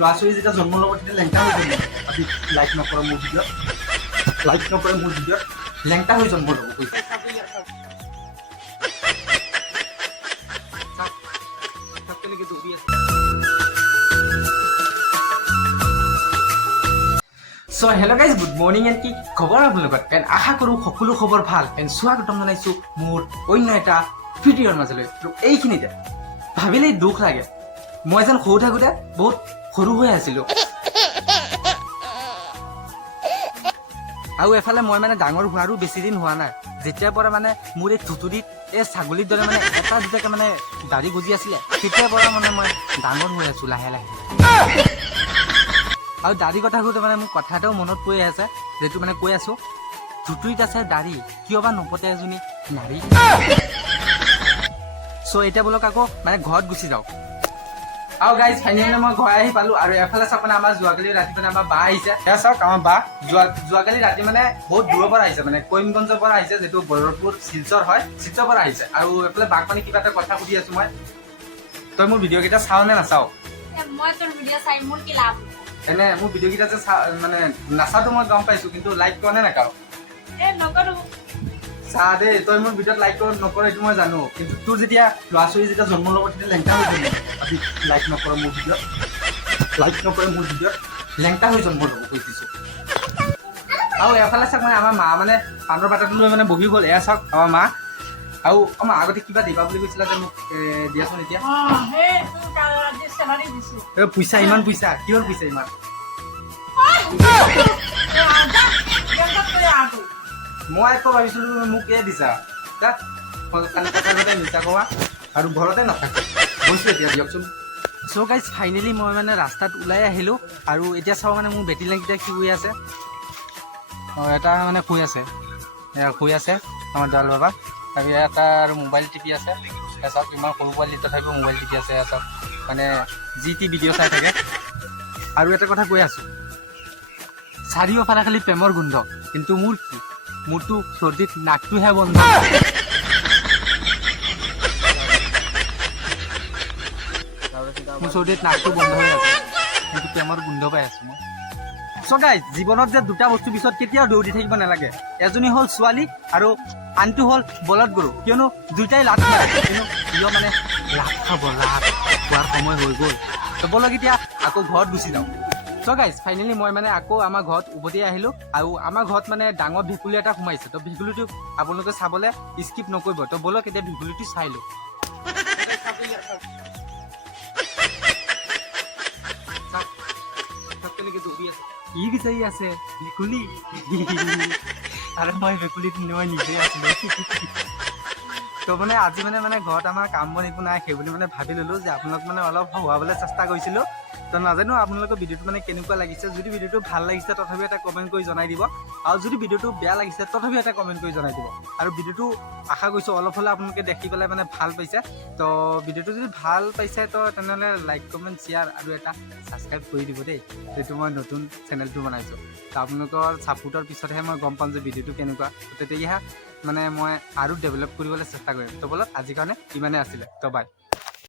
ল'ৰা ছোৱালী যেতিয়া জন্মৰ লগত তেতিয়া লেংটা হৈ যাব। আজি লাইক নকৰে মোৰ ভিডিঅ'ত, লেংটা হৈ জন্ম ল'ব কৈছে। So' hello' guys, good morning and কি খবৰ আপোনালোকৰ? এণ্ড আশা কৰোঁ সকলো খবৰ ভাল। এণ্ড স্বাগতম জনাইছোঁ মোৰ অন্য এটা ভিডিঅ'ৰ মাজলৈ। এইখিনিতে ভাবিলেই দুখ লাগে, মই যেন সৰু থাকোঁতে বহুত সৰু হৈ আছিলোঁ, আৰু এফালে মই মানে ডাঙৰ হোৱাৰো বেছি দিন হোৱা নাই। যেতিয়াৰ পৰা মানে মোৰ এই থুতুৰিত এই ছাগলীৰ দৰে মানে এটা দুটাকৈ মানে দাঢ়ি গজি আছিলে, তেতিয়াৰ পৰা মানে মই ডাঙৰ হৈ আছোঁ লাহে লাহে। আৰু দাঢ়ি কথা কওঁতে মানে মোৰ কথা এটাও মনত পৰি আছে, যিটো মানে কৈ আছোঁ, থুতুৰিত আছে দাঢ়ি, কিয় বা নপতে এজনী নাৰী। চ' এতিয়া বোলক আকৌ মানে ঘৰত গুচি যাওঁ। আৰু গাইজ ফাইনেলি মই ঘৰ আহি পালোঁ। আৰু এফালে চাওক মানে আমাৰ যোৱাকালি ৰাতি মানে আমাৰ বা আহিছে। এয়া চাওক আমাৰ বা যোৱাকালি ৰাতি মানে বহুত দূৰৰ পৰা আহিছে, মানে কৰিমগঞ্জৰ পৰা আহিছে, যিটো বৰপুৰ শিলচৰ হয়, শিলচৰ পৰা আহিছে। আৰু এফালে বাক মানে কিবা এটা কথা সুধি আছোঁ মই, তই মোৰ ভিডিঅ' কেইটা চাওঁ নে নাচাওঁ? মই তোৰ ভিডিঅ' চাই মোৰ কি লাভ? এনে মোৰ ভিডিঅ' কেইটা যে মানে নাচাটো মই গম পাইছোঁ, কিন্তু লাইক কৰ নে নাকাও? নকৰো। চা দেই, তই মোৰ ভিডিঅ'ত লাইক নকৰ এইটো মই জানো, কিন্তু তোৰ যেতিয়া ল'ৰা ছোৱালী যেতিয়া জন্ম ল'ব তেতিয়া লেংটা হৈ যাব। আজি লাইক নকৰে মোৰ ভিডিঅ'ত, লেংটা হৈ জন্ম ল'ব কৈ দিছোঁ। আৰু এফালে চাওক মানে আমাৰ মা মানে পাণৰ পাতাটো লৈ মানে বহি গ'ল। এয়া চাওক আমাৰ মা। আৰু আমাৰ আগতে কিবা দিবা বুলি কৈছিলা যে মোক দিয়াচোন এতিয়া। পইচা ইমান পইচা কিহৰ পইচা ইমান? মই আকৌ ভাবিছিলোঁ মোক দিছা মিছা কোৱা আৰু ঘৰতে নাথাকে গৈছোঁ এতিয়া দিয়কচোন। চ' গাইজ ফাইনেলি মই মানে ৰাস্তাত ওলাই আহিলোঁ। আৰু এতিয়া চাওঁ মানে মোৰ বেটিলাকেইটা কি হৈ আছে। এটা মানে শুই আছে আমাৰ দয়াল বাবা, আৰু এটা আৰু মোবাইল টিপি আছে। চাওক ইমান সৰু পোৱালি তথাপিও মোবাইল টিপি আছে। চাওক মানে যি টি ভিডিঅ' চাই থাকে। আৰু এটা কথা কৈ আছোঁ, চাৰিওফালে খালি প্ৰেমৰ গোন্ধ, কিন্তু মোৰ কি, মোৰতো চৰ্দিত নাকটোহে বন্ধ। মোৰ চৰ্দিত নাকটো বন্ধ হৈ আছে, কিন্তু প্ৰেমৰ গোন্ধ পাই আছোঁ মই। চ' গাইজ, জীৱনত যে দুটা বস্তু পিছত কেতিয়াও দৌৰি থাকিব নালাগে। এজনী হ'ল ছোৱালী আৰু আনটো হ'ল বলদ গৰু, কিয়নো দুইটাই লাভ খায়, কিন্তু কিয় মানে লাভ খোৱাৰ সময় হৈ গ'ল। ত' বলক এতিয়া আকৌ ঘৰত গুচি যাওঁ। চ' গাইজ ফাইনেলি মই মানে আকৌ আমাৰ ঘৰত উভতি আহিলোঁ। আৰু আমাৰ ঘৰত মানে ডাঙৰ ভেকুলী এটা সোমাইছে। ত' ভেকুলীটো আপোনালোকে চাবলৈ স্কিপ নকৰিব। ত' বলক এতিয়া ভেকুলীটো চাই লওঁ। কি বিচাৰি আছে ভেকুলী? আৰু মই ভেকুলীটো মই নিজে আছিলোঁ। ত' মানে আজি মানে ঘৰত আমাৰ কাম বন একো নাই, সেইবুলি মানে ভাবি ল'লোঁ যে আপোনালোক মানে অলপ হহুৱাবলৈ চেষ্টা কৰিছিলোঁ। তো নাজানো আপোনালোকৰ ভিডিঅ'টো মানে কেনেকুৱা লাগিছে। যদি ভিডিঅ'টো ভাল লাগিছে তথাপিও এটা কমেণ্ট কৰি জনাই দিব, আৰু যদি ভিডিঅ'টো বেয়া লাগিছে তথাপিও এটা কমেণ্ট কৰি জনাই দিব। আৰু ভিডিঅ'টো আশা কৰিছোঁ অলপ হ'লে আপোনালোকে দেখি পেলাই মানে ভাল পাইছে। তো ভিডিঅ'টো যদি ভাল পাইছে তো তেনেহ'লে লাইক কমেণ্ট শ্বেয়াৰ আৰু এটা ছাবস্ক্ৰাইব কৰি দিব দেই, যিটো মই নতুন চেনেলটো বনাইছোঁ। তো আপোনালোকৰ ছাপোৰ্টৰ পিছতহে মই গম পাম যে ভিডিঅ'টো কেনেকুৱা। তেতিয়াহে মানে মই আৰু ডেভেলপ কৰিবলৈ চেষ্টা কৰিম। তো বলক আজিৰ কাৰণে ইমানে আছিলে। তো বাই।